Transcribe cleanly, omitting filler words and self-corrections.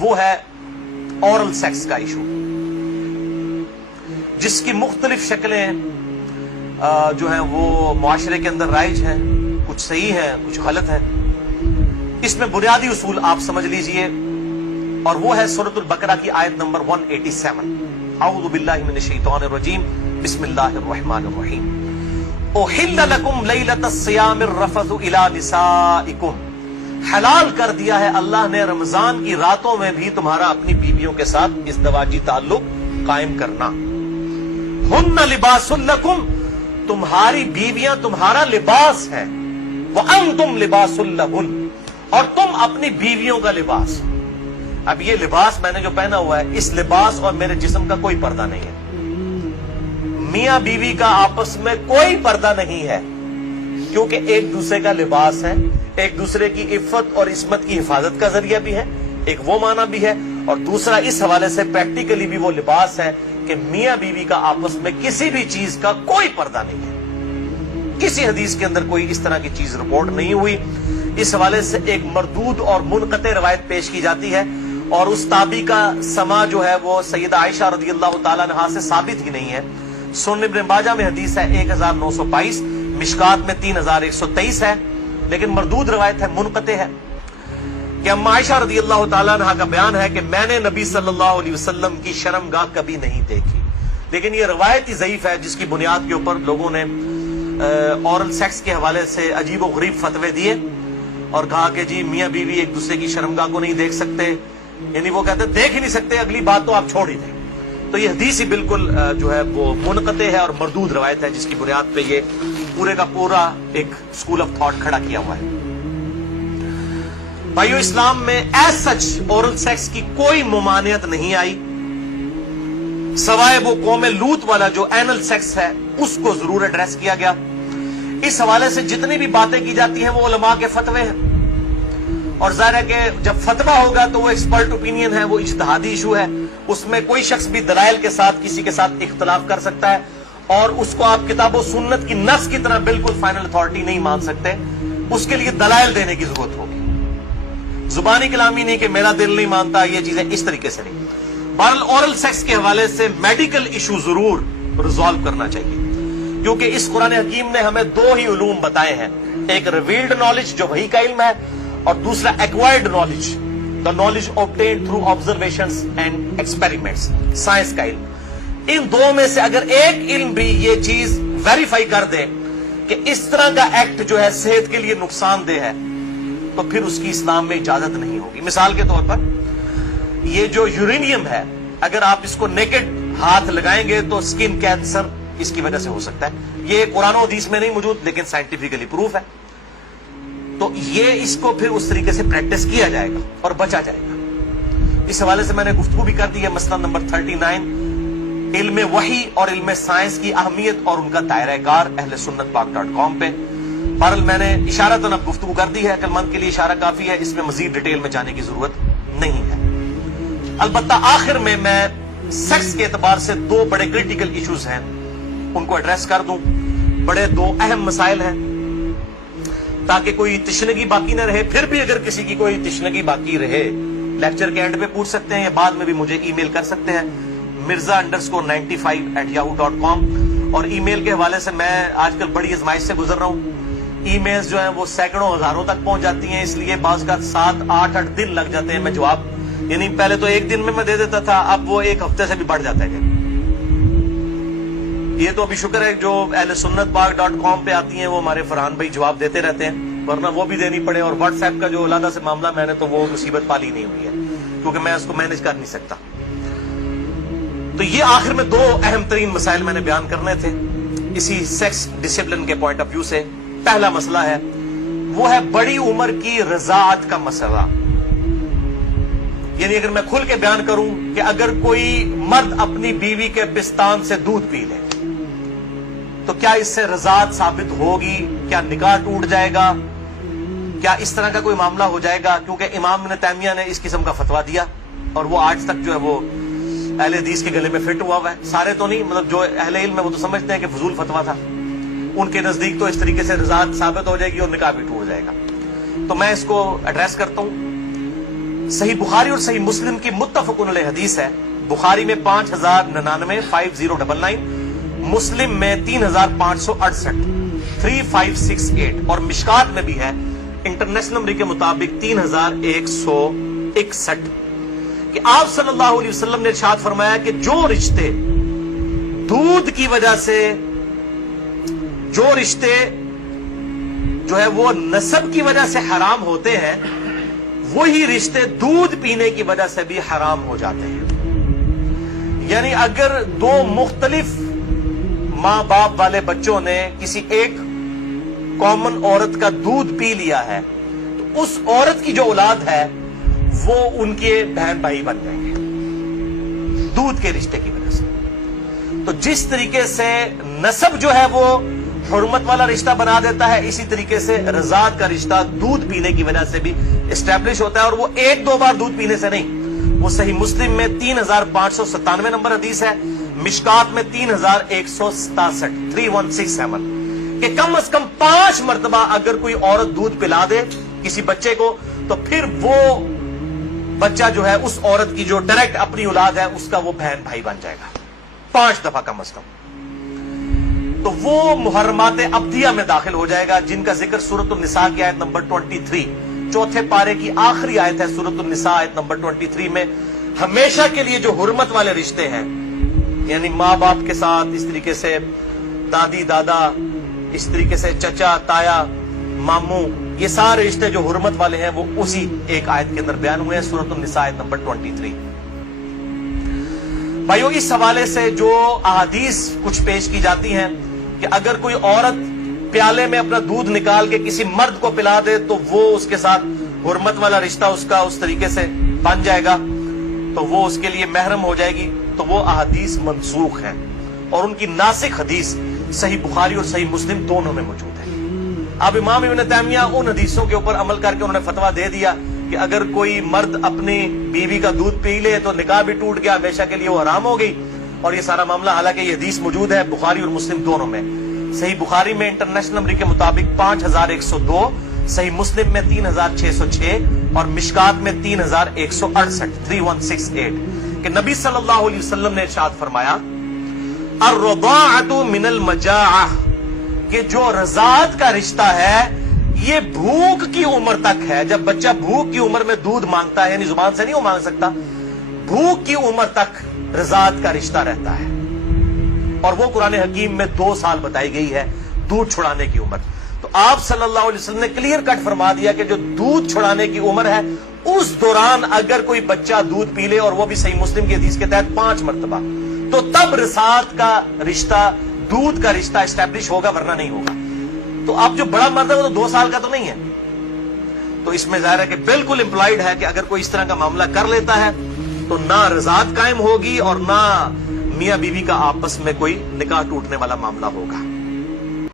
وہ ہے oral sex کا ایشو، جس کی مختلف شکلیں جو ہیں وہ معاشرے کے اندر رائج ہیں، کچھ صحیح ہیں کچھ غلط ہیں۔ اس میں بنیادی اصول آپ سمجھ لیجئے، اور وہ ہے سورۃ البقرہ کی آیت نمبر 187۔ اعوذ باللہ من الشیطان الرجیم، بسم اللہ الرحمن الرحیم۔ احل لکم لیلۃ الصیام الرفث الی نسائکم، حلال کر دیا ہے اللہ نے رمضان کی راتوں میں بھی تمہارا اپنی بیویوں کے ساتھ ازدواجی تعلق قائم کرنا۔ ہن لباس لکم، تمہاری بیویاں تمہارا لباس ہے، وانتم لباس لہن، اور تم اپنی بیویوں کا لباس۔ اب یہ لباس میں نے جو پہنا ہوا ہے، اس لباس اور میرے جسم کا کوئی پردہ نہیں ہے، میاں بیوی کا آپس میں کوئی پردہ نہیں ہے، کیونکہ ایک دوسرے کا لباس ہے، ایک دوسرے کی عفت اور عصمت کی حفاظت کا ذریعہ بھی ہے، ایک وہ معنی بھی ہے، اور دوسرا اس حوالے سے پریکٹیکلی بھی وہ لباس ہے کہ میاں بیوی کا آپس میں کسی بھی چیز کا کوئی پردہ نہیں ہے۔ کسی حدیث کے اندر کوئی اس طرح کی چیز رپورٹ نہیں ہوئی۔ اس حوالے سے ایک مردود اور منقطع روایت پیش کی جاتی ہے، اور اس تابعی کا سما جو ہے وہ سیدہ عائشہ رضی اللہ تعالیٰ عنہا سے ثابت ہی نہیں ہے۔ سنن ابن ماجہ میں حدیث ہے 1922، مشکات میں 3123 ہے، لیکن مردود روایت ہے، منقطع ہے، کہ اما عائشہ رضی اللہ تعالیٰ عنہا کا بیان ہے کہ میں نے نبی صلی اللہ علیہ وسلم کی شرمگاہ کبھی نہیں دیکھی۔ لیکن یہ روایت ہی ضعیف ہے، جس کی بنیاد کے اوپر لوگوں نے اورل سیکس کے حوالے سے عجیب و غریب فتوے دیے، اور کہا کہ جی میاں بیوی ایک دوسرے کی شرمگاہ کو نہیں دیکھ سکتے، یعنی وہ کہتے دیکھ ہی نہیں سکتے، اگلی بات تو آپ چھوڑ ہی دیں۔ تو یہ حدیث ہی بالکل جو ہے وہ منقطع ہے اور مردود روایت ہے، جس کی بنیاد پہ یہ پورے کا پورا ایک اسکول آف تھاٹ کھڑا کیا ہوا ہے۔ بھائیو، اسلام میں ایز سچ اورل سیکس کی کوئی ممانعت نہیں آئی، سوائے وہ قوم لوط والا جو اینل سیکس ہے اس کو ضرور ایڈریس کیا گیا۔ اس حوالے سے جتنی بھی باتیں کی جاتی ہیں وہ علماء کے فتوے ہیں، اور ظاہر ہے کہ جب فتویٰ ہوگا تو وہ ایکسپرٹ اوپینین ہے، وہ اجتہادی ایشو ہے، اس میں کوئی شخص بھی دلائل کے ساتھ کسی کے ساتھ اختلاف کر سکتا ہے، اور اس کو آپ کتاب و سنت کی نص کی طرح بالکل فائنل اتھارٹی نہیں مان سکتے، اس کے لیے دلائل دینے کی ضرورت ہوگی۔ زبانی کلامی نہیں کہ میرا دل نہیں مانتا، یہ چیزیں اس طریقے سے نہیں۔ بہرحال اورل سیکس کے حوالے سے میڈیکل ایشو ضرور ریزالو کرنا چاہیے، کیونکہ اس قرآن حکیم نے ہمیں دو ہی علوم بتائے ہیں، ایک ریویلڈ نالج جو وحی کا علم ہے، اور دوسرا acquired knowledge, the knowledge obtained through observations and experiments، science کا علم۔ ان دو میں سے اگر ایک علم بھی یہ چیز ویریفائی کر دے کہ اس طرح کا ایکٹ جو ہے صحت کے لیے نقصان دہ ہے، تو پھر اس کی اسلام میں اجازت نہیں ہوگی۔ مثال کے طور پر یہ جو یورینیم ہے، اگر آپ اس کو نیکڈ ہاتھ لگائیں گے تو سکن کینسر اس کی وجہ سے ہو سکتا ہے۔ یہ قرآن و حدیث میں نہیں موجود، لیکن سائنٹیفکلی پروف ہے۔ تو یہ اس کو پھر اس طریقے سے پریکٹس کیا جائے گا اور بچا جائے گا۔ اس حوالے سے میں نے گفتگو بھی کر دی ہے، مسئلہ نمبر 39، علم وحی اور علم سائنس کی اہمیت اور ان کا دائرہ کار، اہل سنت پاک.com پہ۔ بہرحال میں نے اشارتاً اب گفتگو کر دی ہے، عقل مند کے لیے اشارہ کافی ہے، اس میں مزید ڈیٹیل میں جانے کی ضرورت نہیں ہے۔ البتہ آخر میں سیکس کے اعتبار سے دو بڑے کریٹیکل ایشوز ہیں، ان کو ایڈریس کر دوں۔ بڑے دو اہم مسائل ہیں، تاکہ کوئی تشنگی باقی نہ رہے۔ پھر بھی اگر کسی کی کوئی تشنگی باقی رہے، لیکچر کے اینڈ پہ پوچھ سکتے ہیں، یا بعد میں بھی مجھے ای میل کر سکتے ہیں، mirza_95@yahoo.com۔ اور ای میل کے حوالے سے میں آج کل بڑی آزمائش سے گزر رہا ہوں، ای میلز جو ہیں وہ سینکڑوں ہزاروں تک پہنچ جاتی ہیں، اس لیے بعض کا 7-8 دن لگ جاتے ہیں میں جواب، یعنی پہلے تو ایک دن میں دے دیتا تھا، اب وہ ایک ہفتے سے بھی بڑھ جاتا ہے۔ یہ تو ابھی شکر ہے جو اہل سنت پاک.com پہ آتی ہیں وہ ہمارے فرحان بھائی جواب دیتے رہتے ہیں، ورنہ وہ بھی دینی پڑے، اور واٹس ایپ کا جو علیحدہ سے معاملہ میں نے تو وہ مصیبت پالی نہیں ہوئی ہے، کیونکہ میں اس کو مینج کر نہیں سکتا۔ تو یہ آخر میں دو اہم ترین مسائل میں نے بیان کرنے تھے اسی سیکس ڈسپلن کے پوائنٹ آف ویو سے۔ پہلا مسئلہ ہے وہ ہے بڑی عمر کی رضاعت کا مسئلہ، یعنی اگر میں کھل کے بیان کروں کہ اگر کوئی مرد اپنی بیوی کے پستان سے دودھ پی لے تو کیا اس سے رضاعت ثابت ہوگی؟ کیا نکاح ٹوٹ جائے گا؟ کیا اس طرح کا کوئی معاملہ ہو جائے گا؟ کیونکہ امام ابن تیمیہ نے اس قسم کا فتویٰ دیا، اور وہ آج تک جو ہے وہ اہل حدیث کے گلے میں فٹ ہوا ہے۔ سارے تو نہیں، مطلب جو اہل علم ہے وہ تو سمجھتے ہیں کہ فضول فتویٰ تھا، ان کے نزدیک تو اس طریقے سے رضاعت ثابت ہو جائے گی اور نکاح بھی ٹوٹ جائے گا۔ تو میں اس کو ایڈریس کرتا ہوں۔ صحیح بخاری اور صحیح مسلم کی متفقن علیہ حدیث ہے. بخاری میں 5099 5099، مسلم میں 3568 3568، اور مشکات میں بھی ہے انٹرنیشنل نمبر کے مطابق 3161 کہ آپ صلی اللہ علیہ وسلم نے ارشاد فرمایا کہ جو رشتے دودھ کی وجہ سے، جو رشتے جو ہے وہ نسب کی وجہ سے حرام ہوتے ہیں، وہی رشتے دودھ پینے کی وجہ سے بھی حرام ہو جاتے ہیں. یعنی اگر دو مختلف ماں باپ والے بچوں نے کسی ایک کامن عورت کا دودھ پی لیا ہے تو اس عورت کی جو اولاد ہے وہ ان کے بہن بھائی بن جائیں گے دودھ کے رشتے کی وجہ سے. تو جس طریقے سے نسب جو ہے وہ حرمت والا رشتہ بنا دیتا ہے، اسی طریقے سے رضاعت کا رشتہ دودھ پینے کی وجہ سے بھی اسٹیبلش ہوتا ہے، اور وہ ایک دو بار دودھ پینے سے نہیں. وہ صحیح مسلم میں 3597 نمبر حدیث ہے، مشکات میں 3167 3167 کہ کم از کم 5 مرتبہ اگر کوئی عورت دودھ پلا دے کسی بچے کو تو پھر وہ بچہ جو ہے اس عورت کی جو ڈائریکٹ اپنی اولاد ہے اس کا وہ بہن بھائی بن جائے گا 5 دفعہ کم از کم. تو وہ محرمات ابدیہ میں داخل ہو جائے گا جن کا ذکر سورۃ النساء کی آیت نمبر 23 چوتھے پارے کی آخری آیت ہے سورۃ النساء آیت نمبر 23 میں. ہمیشہ کے لیے جو حرمت والے رشتے ہیں، یعنی ماں باپ کے ساتھ، اس طریقے سے دادی دادا، اس طریقے سے چچا تایا ماموں، یہ سارے رشتے جو حرمت والے ہیں وہ اسی ایک آیت کے اندر بیان ہوئے ہیں سورۃ النساء آیت نمبر 23. بھائیو، اس حوالے سے جو احادیث کچھ پیش کی جاتی ہیں کہ اگر کوئی عورت پیالے میں اپنا دودھ نکال کے کسی مرد کو پلا دے تو وہ اس کے ساتھ حرمت والا رشتہ اس کا اس طریقے سے بن جائے گا، تو وہ اس کے لیے محرم ہو جائے گی. تو وہ احادیث منسوخ ہیں اور ان کی ناسخ حدیث صحیح بخاری اور صحیح مسلم دونوں میں موجود ہے. اب امام ابن تیمیہ ان حدیثوں کے اوپر عمل کر کے انہوں نے فتویٰ دے دیا کہ اگر کوئی مرد اپنی بیوی کا دودھ پی لے تو نکاح بھی ٹوٹ گیا، ہمیشہ کے لیے وہ حرام ہو گئی. اور یہ سارا معاملہ، حالانکہ یہ حدیث موجود ہے بخاری اور مسلم دونوں میں. صحیح بخاری میں انٹرنیشنل نمبر کے مطابق 5102، صحیح مسلم میں 3606 اور مشکات میں 3168 3168 کہ نبی صلی اللہ علیہ وسلم نے ارشاد فرمایا الرضاعۃ من المجاعہ کہ جو رضاعت کا رشتہ ہے یہ بھوک کی عمر تک ہے. جب بچہ بھوک کی عمر میں دودھ مانگتا ہے، یعنی زبان سے نہیں وہ مانگ سکتا، بھوک کی عمر تک رضاعت کا رشتہ رہتا ہے. اور وہ قرآن حکیم میں 2 سال بتائی گئی ہے دودھ چھڑانے کی عمر. تو آپ صلی اللہ علیہ وسلم نے کلیئر کٹ فرما دیا کہ جو دودھ چھڑانے کی عمر ہے اس دوران اگر کوئی بچہ دودھ پی لے، اور وہ بھی صحیح مسلم کی حدیث کے تحت 5 مرتبہ، تو تب رضاعت کا رشتہ، دودھ کا رشتہ اسٹیبلش ہوگا، ورنہ نہیں ہوگا. تو اب جو بڑا مرد ہے وہ تو 2 سال کا تو نہیں ہے. تو اس میں ظاہر ہے کہ بالکل امپلائڈ ہے کہ اگر کوئی اس طرح کا معاملہ کر لیتا ہے تو نہ رضاعت قائم ہوگی اور نہ میاں بیوی کا آپس میں کوئی نکاح ٹوٹنے والا معاملہ ہوگا.